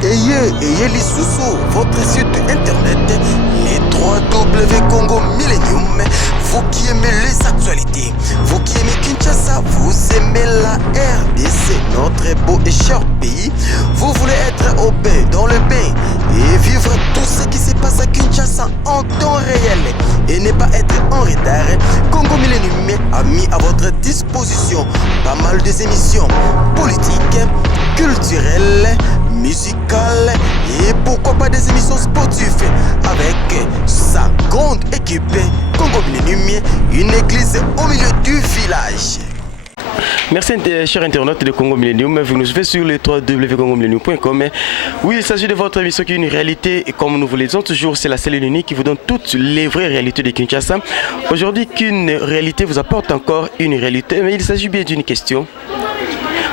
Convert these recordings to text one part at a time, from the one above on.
Ayez les sous votre site internet, les 3W Congo Millennium. Vous qui aimez les actualités, vous qui aimez Kinshasa, vous aimez la RDC, notre beau et cher pays. Vous voulez être au bain, dans le bain, et vivre tout ce qui se passe à Kinshasa en temps réel, et ne pas être en retard. Congo Millennium a mis à votre disposition pas mal des émissions politiques, culturelles, musicales et pourquoi pas des émissions sportives avec sa grande équipe Congo Millennium, une église au milieu du village. Merci chers internautes de Congo Millennium, vous nous suivez sur le www.congomillennium.com. Oui, il s'agit de votre émission qui est une réalité et comme nous vous le disons toujours, c'est la seule et unique qui vous donne toutes les vraies réalités de Kinshasa. Aujourd'hui, qu'une réalité vous apporte encore une réalité, mais il s'agit bien d'une question.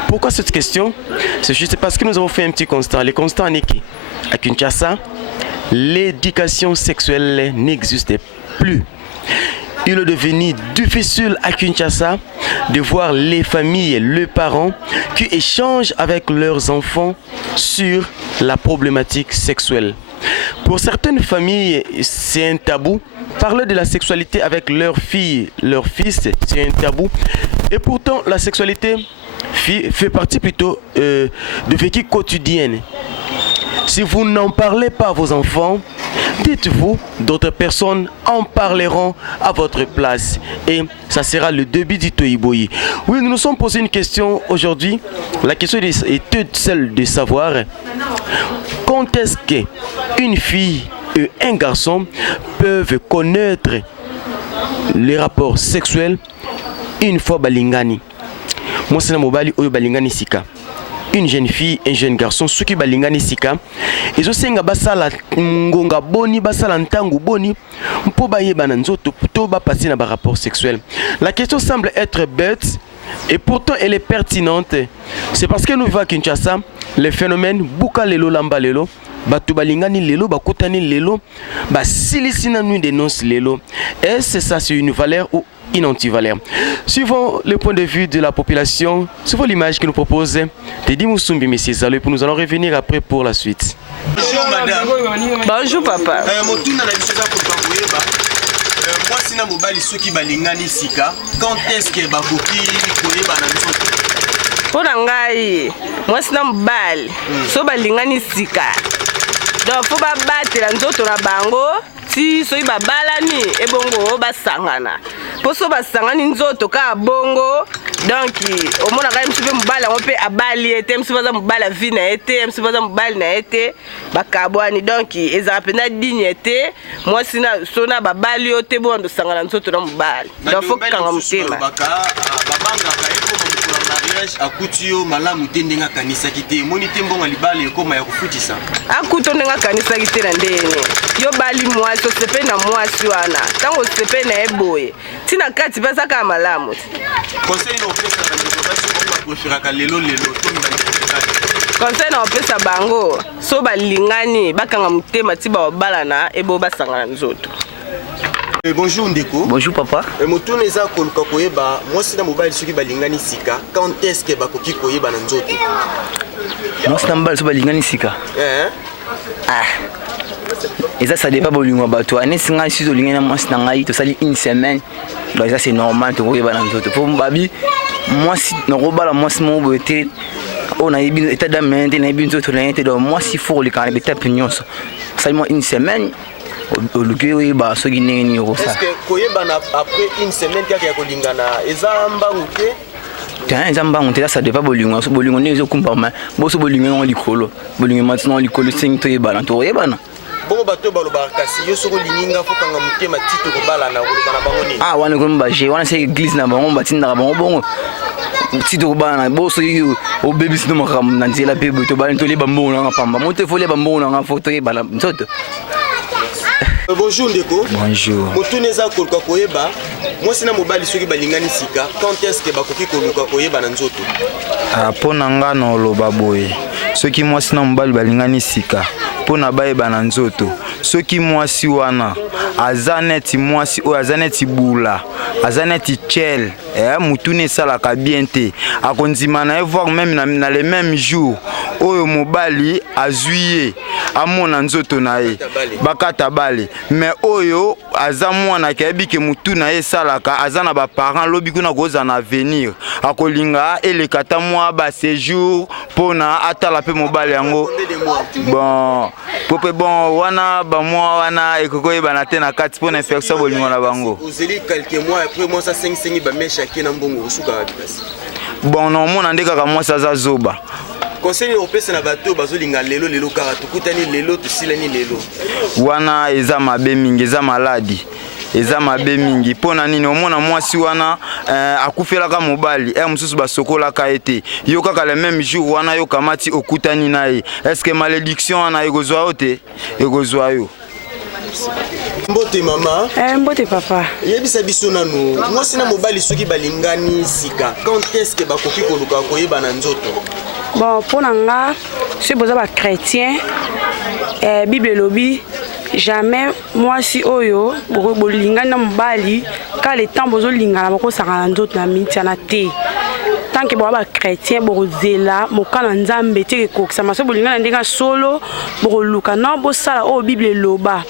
Pourquoi cette question? C'est juste parce que nous avons fait un petit constat. Le constat est qu'à Kinshasa, l'éducation sexuelle n'existe plus. Il est devenu difficile à Kinshasa de voir les familles, les parents qui échangent avec leurs enfants sur la problématique sexuelle. Pour certaines familles, c'est un tabou. Parler de la sexualité avec leurs filles, leurs fils, c'est un tabou. Et pourtant, la sexualité fait partie plutôt de vécu quotidienne. Si vous n'en parlez pas à vos enfants, dites-vous, d'autres personnes en parleront à votre place et ça sera le début du Toyiboyi. Oui, nous nous sommes posé une question aujourd'hui. La question est celle de savoir quand est-ce qu'une fille et un garçon peuvent connaître les rapports sexuels une fois balingani. Moi, c'est la mobile ou balingani sika. Une jeune fille, un jeune garçon, ceux qui balingani sika, ils ont senga basala ngonga boni, basala ntangu boni, pour bailler bananzoto, pour passer dans un rapport sexuel. La question semble être bête et pourtant elle est pertinente. C'est parce que nous vivons à Kinshasa, le phénomène buka lelo lamba lelo, batu balingani lelo, bakutani lelo, basilisina nuit dénonce lelo. Est-ce ça c'est une valeur ou une antivaleur? Suivant le point de vue de la population, suivant l'image que nous propose Teddy Moussoumbi, M. Zalo, et nous allons revenir après pour la suite. Bonjour madame. Bonjour papa. Moi si na mobali soki balingani sika, quand est-ce que bakoki koyeba na nzoto? Pona ngai, moi si na mobali so balingani sika. Donc faut babatela nzoto na bango, si soki babalani ebongo basangana. Poso basangani nzoto ka bongo. Donc au moins quand monsieur mobali on peut abali était monsieur baza mobali vina était monsieur baza mobali na était bakabwani donc ezapena dignité moi sina sona babali ote bo ndo sangana nzoto na mobali donc faut kanga mutema babanga ka eko mo mariage akutio malamu tendenga kanisa kite moni tembonga libali ekoma ya kufutisa akuto ndenga kanisa kite na ndene yo bali moi so sepe na moi siwana tango sepe na eboye tina kati pesa ka malamu conseil no pesa na ndokasi ko préférer ka lelo to conseil na pesa bango so balingani bakanga mutema tiba balana ebo basangana nzoto. Bonjour Ndeko. Bonjour papa. Moto neza koluka koyeba mwasi na mobali soki balingani sika quand est-ce que bakoki koyeba na nzoto? Mwasi na mobali so balingani sika. Et ça dépend de l'humour. Tu as si tu as une semaine, donc ça c'est normal. Tu vois, pour Babi, moi si moi si mon beauté, on a eu état d'amène, on a eu une autre donc moi si faut les caractères étape pignon, seulement une semaine. Est-ce que koyeba après une semaine kaka ya kolingana ezamba uke? Ezamba on ça dépend de l'humour. So bolingo ne zo kumbama. Bo so bolingo on likolo. Bolingo maintenant likolo sing to yeba na to yeba na. Bongo bato baloba kasi yo soko lininga fokanga mutema tito ko bala na koloba na bango ni. Wana ko mbaje wana c'est église na bango batinda bango bongo. Tito ko bala na bo so yo o baby sino makam na nzela bebe to bala to le bambo na pamba. Moto fo le bambo na photo yeba la nzoto. Bonjour Ndeko. Bonjour. Moto neza koluka koyeba mwasi na mobali soki balingani sika quand est-ce que bakoki koluka koyeba na nzoto? Pona nga no loba boye soki mwasi na mobali balingani sika pona bayeba na nzoto soki mwasi wana azaneti mwasi o azaneti bula azaneti chel mutune sala ka bien te akonzima na voir même na le même jour oyo mobali azwi amona nzoto na ye bakata bale mais oyo aza mwana kayebi ke mutu na ye salaka aza na ba parents lobi kuna koza na avenir akolinga elekata mwa ba séjour pona atala pe mobali yango bon pope bon wana ba mwa wana ekokoye bana te na kati pona infection bolingo na bango ozeli quelques mois après moi ça 5 ba mesha ki na mbongo usuka basi bon non mona ndeka mwa sa za zoba conseil opesa na bato bazolinga lelo kaka tukutani lelo tusilani lelo wana eza mabe mingi eza maladi eza mabe mingi pona nini omona mwasi wana akufelaka mobali mususu basokolaka ete yo kaka le même jour wana yo kamati okutani na ye est-ce que malédiction wana ekozwa yo te ekozwa yo mbote mama mbote papa yebisa biso nanu mwasi na mobali soki balingani sika quand est-ce que bakoki koluka koyeba na nzoto bon pona nga si boza ba chrétien bible lobi jamais mwasi oyo bolingani na mobali ka le temps bozolingana bokosangana nzoto na mitiana te tant que boza ba chrétien bokozela mokana nzambe te ekokisama so bolingana ndenge solo bokoluka non bosala oyo bible eloba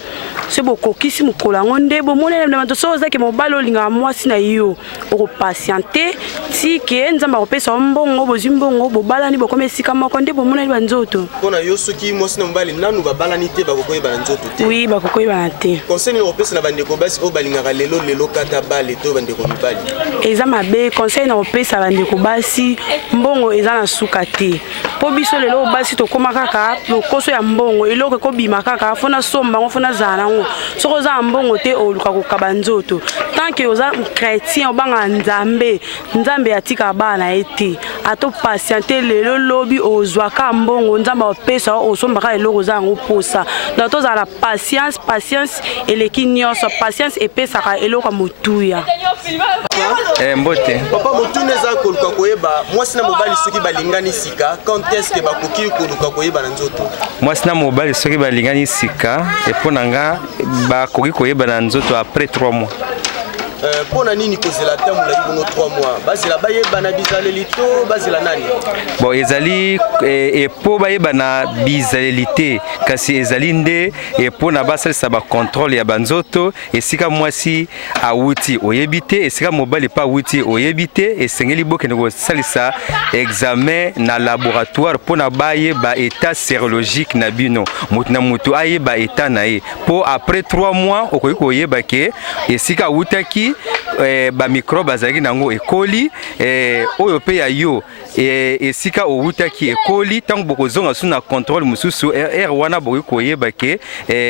se bokokisi mokolo yango nde bomonele na bato so ozaki mobali olingaka mwasi na yo okopatiente ti ke nzambe akopesa mbongo bozwi mbongo bobalani bokoma esika moko nde bomoneli banzoto mpona yo soki mwasi na mobali nanu babalani te bakokoyebana nzoto te oui bakokoyebana te conseil nini kopesa na bandeko basi oyo balingaka lelo kata bale to bandeko mibali eza mabe conseil na kopesa bandeko basi mbongo eza na suka te mpo biso lelo basi tokóma kaka lokoso ya mbongo eloko ekobima kaka fona somba ngo fona zala nango soko oza mbongo te oluka kokaba nzoto tant que oza chrétien obanga nzambe atika bana ye te ato patiente lelo lobi ozwaka mbongo nzambe apesa osombaka eloko oza yango posa donc tozala na patience eleki nyonso patience epesaka eloko ya motuya mbote papa motuna eza koluka koyeba mwasi na mobali soki balingani sika quand est-ce que bakoki koluka koyeba na nzoto mwasi na mobali soki balingani sika epona nga bakoki koyeba na nzoto après 3 mois mpona nini kozela te molai bongo 3 mois bazela bayebana bizaleli to bazela nani bon ezali epo bayebana bizaleli te kasi ezali nde epona basalisa bacontrôle ya banzoto esika mwasi awuti oyebi te esika mobali pa awuti oyebi te esengeli bokende kosalisa examen na laboratoire mpona bayeba état sérologique na bino motu na motu ayeba état na ye mpo après 3 mois okoki koyeba ke esika awutaki ba microbe azalaki nango ekoli oyo pe ya yo esika owutaki ekoli ntango bokozonga su na contrôle mosusu wana bokoki koyeba ke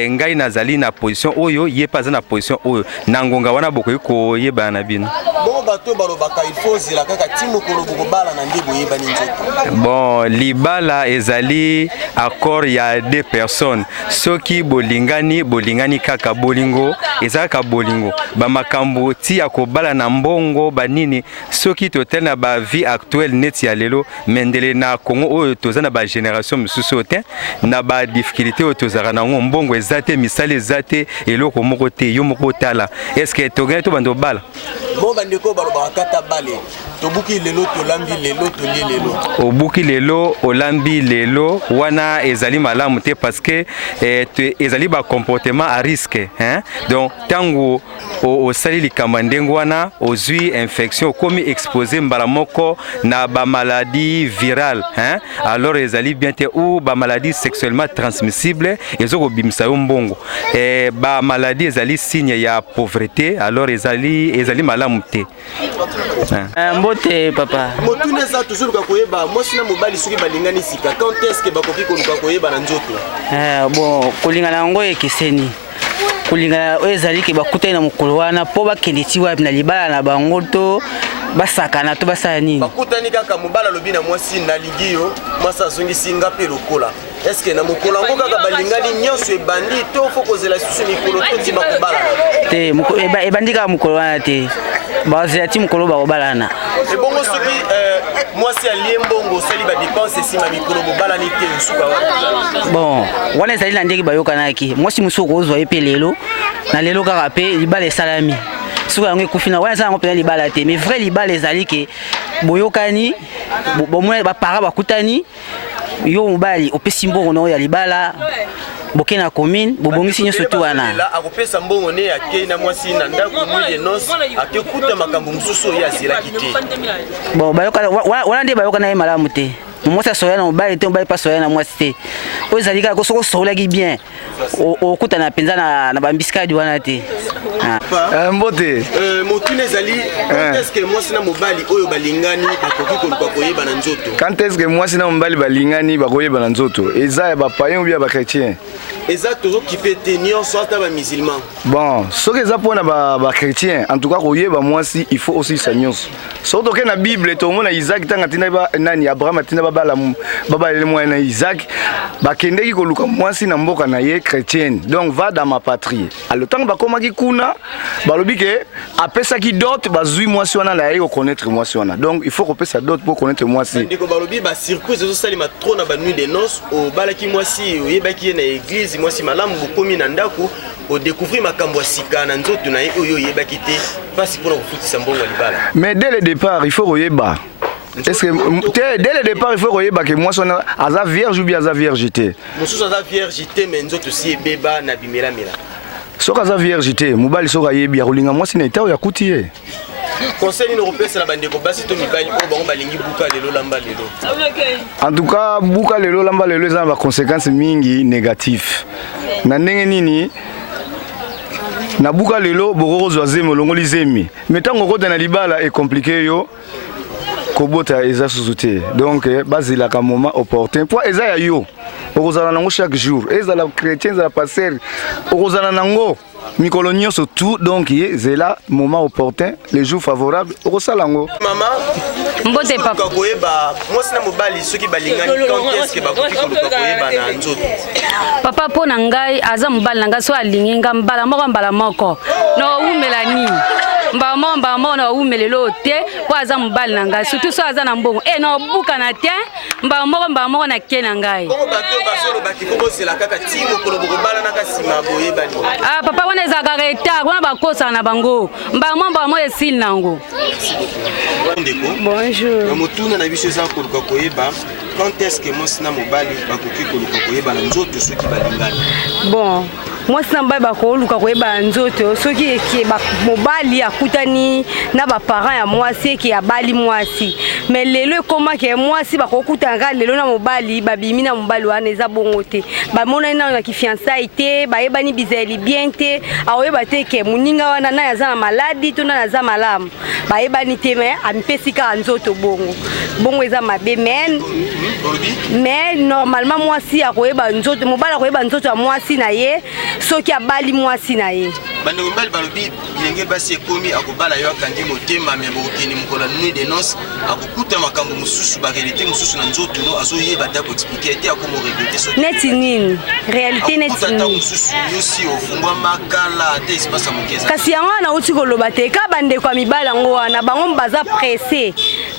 ngai nazali na position oyo ye mpe aza na position oyo na ngonga wana bokoki koyebana na bino bongo bato balobaka il faut ozela kaka ti mokolo bokobala na nde boyebani nzoto bon libala ezali accord ya 2 personnes soki bolingani kaka bolingo eza kaka bolingo bamakambo ti ya kobala na mbongo banini soki totel na ba vie actuelle neti ya lelo mendele na Congo oyo toza na ba génération mosusu te na ba difficulté oyo tozaka nango mbongo eza te misala eza te eloko moko te yo moko tala est-ce que togani to bando bala bon bandeko balobaka kata bale tobuki lelo tolambi lelo tolie lelo obuki lelo olambi lelo wana ezali malamu te parce que ezali ba comportement à risque hein donc tango osali likambo ndenge wana ozwi infection okomi exposé mbala moko na ba maladie virale hein alors ezali bien te ou ba maladie sexuellement transmissible ezokobimisa yo mbongo ba maladie ezali signe ya pauvreté alors ezali malamu te mbote papa motuna eza toujours luka koyeba mwasi na mobali soki balingani sika quand est-ce que bakoki koluka koyeba na nzoto bon kolingana yango ekeseni kolingana oyo ezali ke bakutani na mokolo wana mpo bakende ti wapi na libala na bango to basakana to basala nini bakutani kaka mobali alobi na mwasi nalingi yo mwasi azongisi nga mpe lokola est-ce que na mokolo yango kaka balingani nyonso ebandi to fo kozela susu mikolo to ntima kobalana te ebandi kaka mokolo wana te bazela ti mokolo bakobalana ebongo soki mwasi alie mbongo osali badepense nsima mikolo bobalani te nsuka wana bon wana ezali na ndenge bayokanaki mwasi mosusu okozwa ye mpe lelo na lelo kaka mpe libala esalami suka yango ekufi na wana eza yango mpena libala te mais vrai libala ezali ke boyokani bapara bakutani yo mobali opesi mbongo na ya libala boke na commune bobongisi nyonso tu wana akopesa mbongo ne ake na mwasi na ndako nuit de noces akekuta makambo mosusu oyo azelaki te. Bon wana nde bayoka na ye malamu te mwasi asoya na mobali te mobali mpe asoya na mwasi te oyo ezali kaka soko osololaki bien okutana mpenza na bambisikadi wana te. Mbote motuna ezali quand est-ce que mwasi na mobali oyo balingani bakoki koluka koyeba na nzoto? Quand est-ce que mwasi na mobali balingani bakoyeba na nzoto eza ya bapayen ou bien bachrétien? Eza tozokipe te nyonso ata bamusulman. Bon soki eza mpona bachrétien en tout cas koyeba mwasi il faut aussi sa nyonso soki toke na bible tomona Isaac ntango atinda nani Abraham atinda babalele mwana na Isaac bakendeki koluka mwasi na mboka na ye chrétienne donc va dans ma patrie alors ntango bakomaki kuna balobi ke apesaki dot bazwi mwasi wana na ye kokonnaître mwasi wana donc il faut kopesa dot pour connaître mwasi ndeko balobi basircuit ezosalima trop na banuit de noces obalaki mwasi oyebaki ye na église mwasi malamu bokomi na ndako odécouvrir makambo ya sika na nzoto na ye oyo oyebaki te mpasi mpona kofutisa mbongo ya libala. Mais dès le départ il faut koyeba. Est-ce que dès le départ il faut koyeba que moi son aza vierge ou bien aza vierge te? Mosusu aza vierge te mais nzoto si ebeba na bimelamela. Soki aza vierge te mobali soki ayebi akolinga mwasi na etao ya kuti ye. Conseil nini okopesela bandeko basi to mibali oyo bango balingi buka lelo lamba lelo? En tout cas buka lelo lamba lelo eza na baconséquence mingi négatif na ndenge nini na buka lelo bokozwa zemi olongoli zemi mais ntango okota na libala e compliqué yo kobota eza susu te donc bazelaka moment opportun po eza ya yo okozala nango chaque jour ezala chrétien ezala pasteur okozala nango mikolo nyonso tout donc ezela moment opportun les jours favorables okosala yango. Mama mbote papa koyeba mwasi na mobali soki balingani quand est-ce que bakoki koluka koyeba na nzoto? papa mpo na ngai aza mobali na ngai so alingi nga mbala moko na umela nini mbala moko na umelelo te po aza mobali na ngai surtout so aza na mbongo na obuka na te mbala moko na ke na ngai. Papa wana ezalaka retard wana bakosaka na bango mbala moko esili nango. Bonjour. Motuna na biso eza koluka koyeba quand est-ce que mwasi na mobali bakoki koluka koyeba na nzoto soki balingani? Bon mwasi na mobali bakoluka koyeba nzoto soki eke mobali akutani na baparent ya mwasi eke abali mwasi mais lelo ekomaki mwasi bakokutanga lelo na mobali babimi na mobali wana eza bongo te bamonani nano na kifiançai te bayebani bizali bien te aoyeba te ke moninga wana naye aza na maladi to nani aza malamu bayebani te mais amipesi kaka nzoto bongo eza mabe mais normalement mwasi akoyeba nzoto mobali akoyeba nzoto ya mwasi na ye soki abali mwasi na ye. Bandeko mbali balobi bilenge basi ekomi akobala yo akandi motema me bokeni mokolo nuit de noces akokuta makambo mosusu ba réalité mosusu na nzoto no azoyeba ta ko expliquer te akomo regretter soki neti nini réalité neti nini mosusu yo si ofungwa makala te espace mokeza kasi yango na uti koloba te ka bandeko ya mibala ngo wana bango baza pressé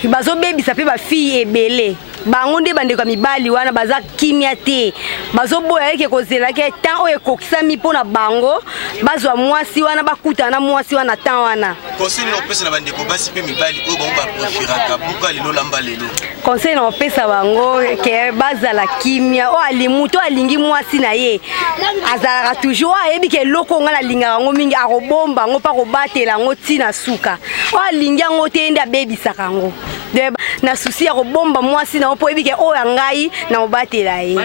bazobebisa pe ba fille ebele bango nde bandeko ya mibali wana baza kimia te bazoboya eke kozela ke temps oyo ekokisami mpona bango bazwa mwasi wana bakutana na mwasi wana temps wana. Conseil na opesa na bandeko basi pe mibali oyo bango bapreféraka buka lelo lamba lelo? Conseil na opesa bango ke bazala kimia o alimu to alingi mwasi na ye azalaka toujours ayebi ke eloko nga nalingaka yango mingi akobomba yango mpa kobatela yango ntina suka o alingi yango te nde abebisaka yango na susi ya kobomba mwasi na opo ebike oyo ngai na obatela ye.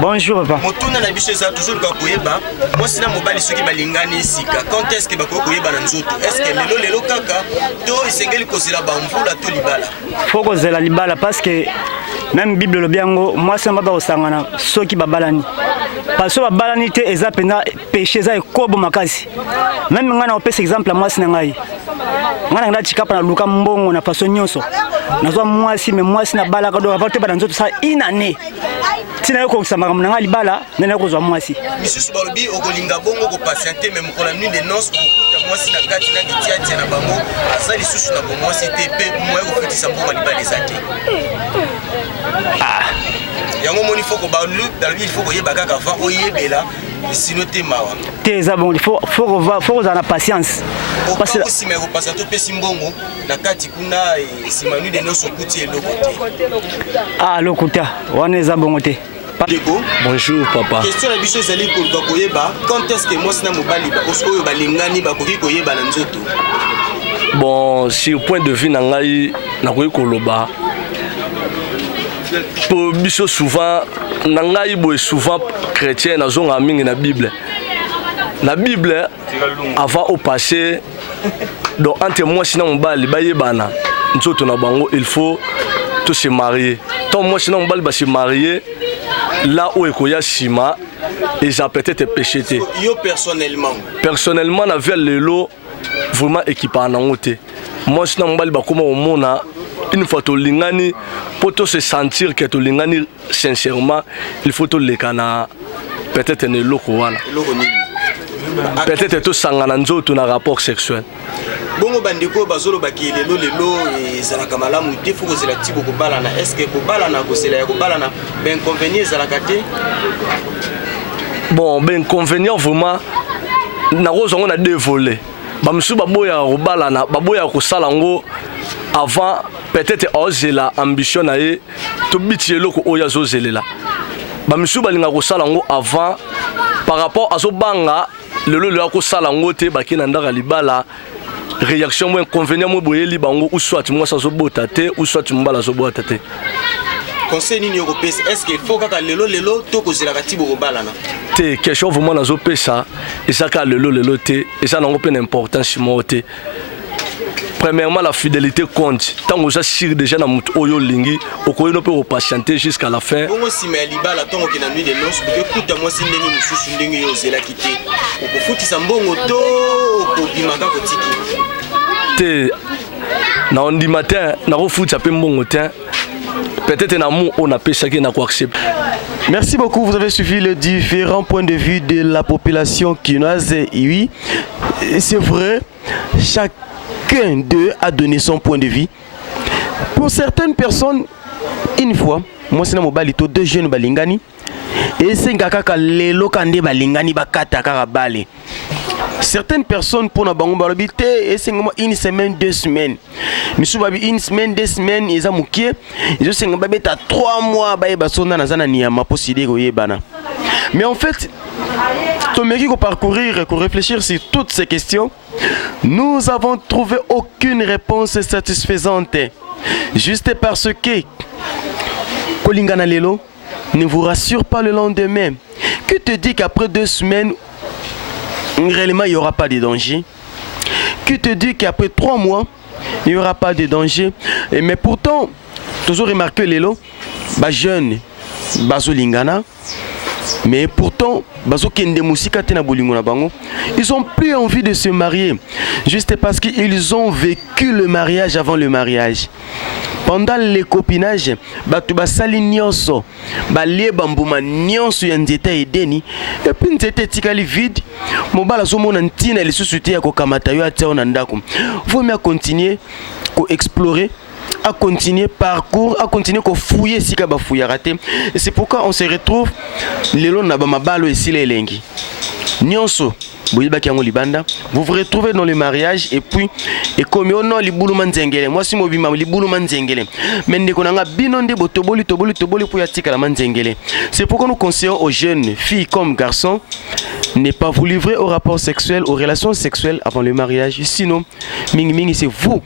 Bonjour papa. Motuna na biso eza toujours ka koyeba mwasi na mobali soki balingani sika quand est-ce que bako koyeba na nzoto est-ce que lelo kaka to esengeli kozela bamvula to libala? Faut kozela libala parce que même Bible le biango mwasi na mobali osangana soki babalani parce que babalani te eza pena péché eza ekobo makasi même ngana opesa exemple mwasi na ngai ngana ngada chikapa na luka mbongo na façon nyonso nazwa mwasi me mwasi na bala ka do apote ba nzoto sa inane tina yoko kusamba kamuna ngali bala nene kozwa mwasi misusu balobi okolinga bongo ko patienter même ko la nuit de noces okuta mwasi na kati na kitiatia na bango azali susu na bongo mwasi te pe moyo kofutisa mbongo libala ezate yango moni foko ba lu dalobi il faut koyeba kaka va oyebela Sinon, t'es mawa. T'es bon, il faut avoir la patience. Parce que si je passe à tout le Simbongo, la Katikuna et Simanu de nos sokuti et l'Okoté. Ah, l'Okoté, on est à bon côté. Bonjour papa. Question la bicho zali ko koyeba quand est-ce que moi sina mobali ba osko balingani ba koki koyeba na nzoto. Bon, sur point de vue nangai na koyi koloba. Pour bicho souvent nangai boy souvent chrétien na zonga mingi na Bible. La Bible avant au passé donc entre moi sina mobali ba yebana nzoto na bango il faut tous se marier. Tant moi sina mobali ba se marier là où ekoya sima et ça peut-être péché. Yo personnellement na vers lelo vraiment équipé na ngote. Moi sina mbali ba koma omona une fois to lingani pour se sentir que to lingani sincèrement il faut to lekana peut-être ne loko wana. Peut-être to sangana nzoto na rapport sexuel. Bongo bandiko bazolo baki lelo ezalaka malamu te faut que la tibo ko balana est-ce que ko balana ko sela ko balana ben convenir ezalaka te. Bon ben inconvénient vraiment na rozo on a deux volets. Ba msu baboya ko balana baboya ko sala ngo avant peut-être oser la ambition na ye to bitielo ko oya zo zelela. Ba msu balinga ko sala ngo avant par rapport à zo banga lelo le ko sala ngo te bakina ndaka libala. Réaction moins inconvénient moi boyeli bango ou soit moi sans obota te ou soit mbala zo bota te. Conseil ni européen est-ce qu'il faut que lelo to ko zela katibo ko balana. Te question vraiment na zo pesa et ça ka lelo te et ça n'a aucune importance moi te. Premièrement la fidélité compte. Tant que ça sûr déjà na mutu oyo lingi okoyo no peut patienter jusqu'à la fin. Bongo si mais libala tongo ki na nuit de noces que kuta moi sindeni mususu ndenge yo zela kité. Oko futisa mbongo to ko bimaka ko tiki. Te na ondi matin na ko futa pe mbongo te. Peut-être na mu on a pesa qui na ko accepter. Merci beaucoup, vous avez suivi les différents points de vue de la population quinoise. Et oui, c'est vrai, chacun d'eux a donné son point de vue. Pour certaines personnes, une fois, moi c'est mon balito deux jeunes balingani et c'est ngaka lelo kande balingani bakata karabale. Certaines personnes pour na bango balobité et c'est une semaine 2 semaines. Misu babi une semaine 2 semaines ils ont mukie ils ont ngaba beta 3 mois ba basona na zana niama poside ko yebana. Mais en fait, Tomeki ko parcourir, ko réfléchir sur toutes ces questions, nous avons trouvé aucune réponse satisfaisante. Juste parce que Kolingana Lelo ne vous rassure pas le lendemain. Que te dit qu'après 2 semaines, réellement il n'y aura pas de danger? Qui te dit qu'après 3 mois, il n'y aura pas de danger? Mais pourtant, toujours remarqué Lelo, bah jeune, bazo lingana, mais pourtant, bazo kende musika tena bolingona bango, ils ont plus envie de se marier, juste parce qu'ils ont vécu le mariage avant le mariage. Pendant le copinage, batu basali nyonso, balie bambuma nyonso ya nzeta edeni, et puis nzeta tikali vide, mobala zomona ntina lisusu te ya kokamata yo atia na ndako. Faut mieux continuer ko explorer, à continuer parcours, à continuer ko fouiller si ka ba fouiller raté. Et c'est pourquoi on se retrouve lelo na ba mabalo esile elengi. Nyonso vous vous retrouvez dans le mariage et puis et comme on a les boulou manzengele moi si mobima les boulou manzengele mais ndeko nanga binonde botoboli toboli pour yatika la manzengele. C'est pourquoi nous conseillons aux jeunes filles comme garçons ne pas vous livrer au rapport sexuel, aux relations sexuelles avant le mariage. Sinon mingi mingi c'est vous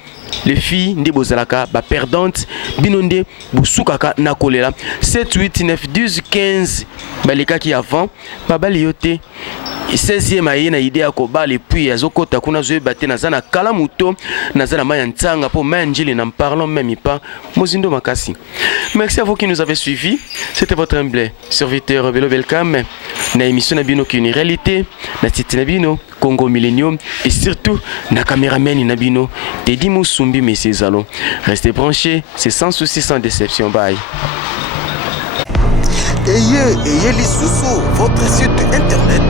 les filles ndi bozalaka ba perdante binonde busukaka na kolela 7 8 9 10 15 baleka qui avant babali yote 16e aye na idée ya kobala puis azokota kuna zoe baté na zana kala muto na zana maya ntanga po manjili na parlons même pas mozindo makasi. Merci à vous qui nous avez suivis. C'était votre humble serviteur Belo Belcam na émission na bino qui une réalité na site na bino Congo Millennium et surtout na caméraman na bino Teddy Musumbi Messi Zalo. Restez branchés, c'est sans souci sans déception. Bye. Ayez les sous votre site internet,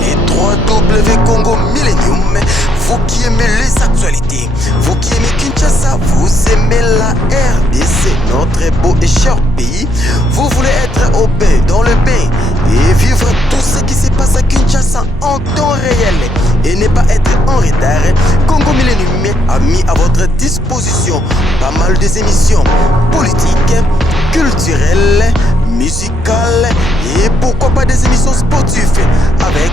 les 3W Congo Millennium. Vous qui aimez les actualités, vous qui aimez Kinshasa, vous aimez la RDC, notre beau et cher pays. Vous voulez être au bain, dans le bain, et vivre tout ce qui se passe Kinshasa en temps réel et ne pas être en retard, Congo Millennium a mis à votre disposition pas mal des émissions politiques, culturelles, musicales et pourquoi pas des émissions sportives avec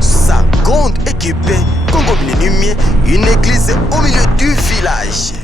sa grande équipe Congo Millennium, une église au milieu du village.